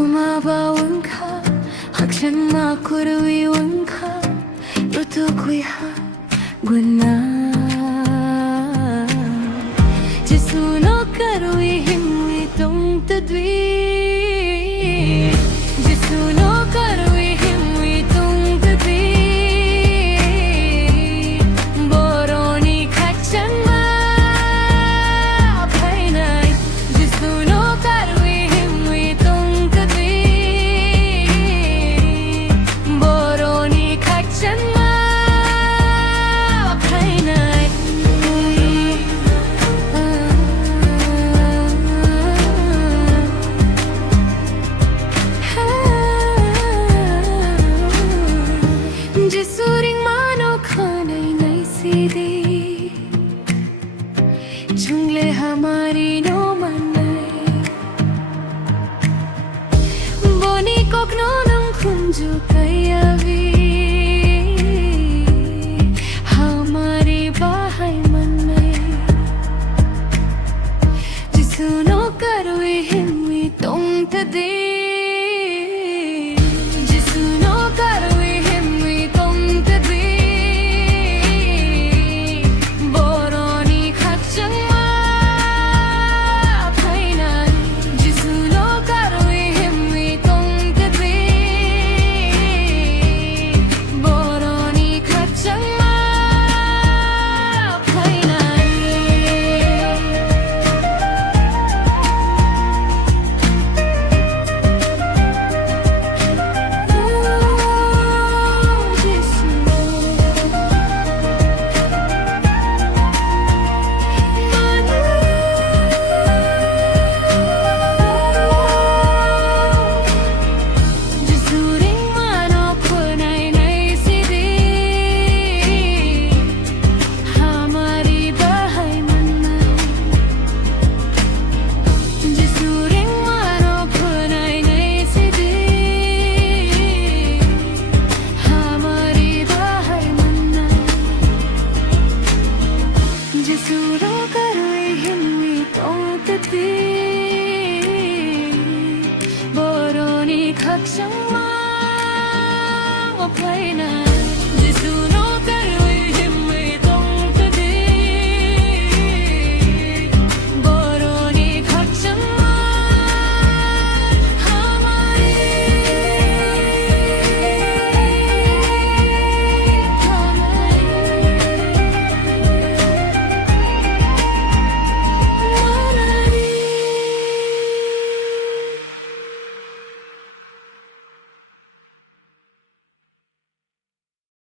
Gumabawan ka, haksyan makuruiwan ka, lutukoy ha, guna. Jisuno karuwi himwi tong tadwi, Jisuno karuwi himwi tong tadwi, boroni kachan ma phainai, Jisuno karuwi himwi tong tadwi, boroni kachan ma phainai. Jisuring mano khanai nai sidi, chungle hamari no manai, boni kokno nang khunju kayavi, hamari bahai manai. Jisuno karui himwi tong tadi, Jisuno karui himwi tong tadi, boroni khachang ma phainai, Jisuno karui himwi tong tadi, boroni khachang ma phainai. Jisuring mano khunai nai sidi, hamari bahai manai. Jisuring mano khunai nai sidi, hamari bahai manai. Jisuro karui himwi tong tadi, boroni khachang ma phainai, Jisuno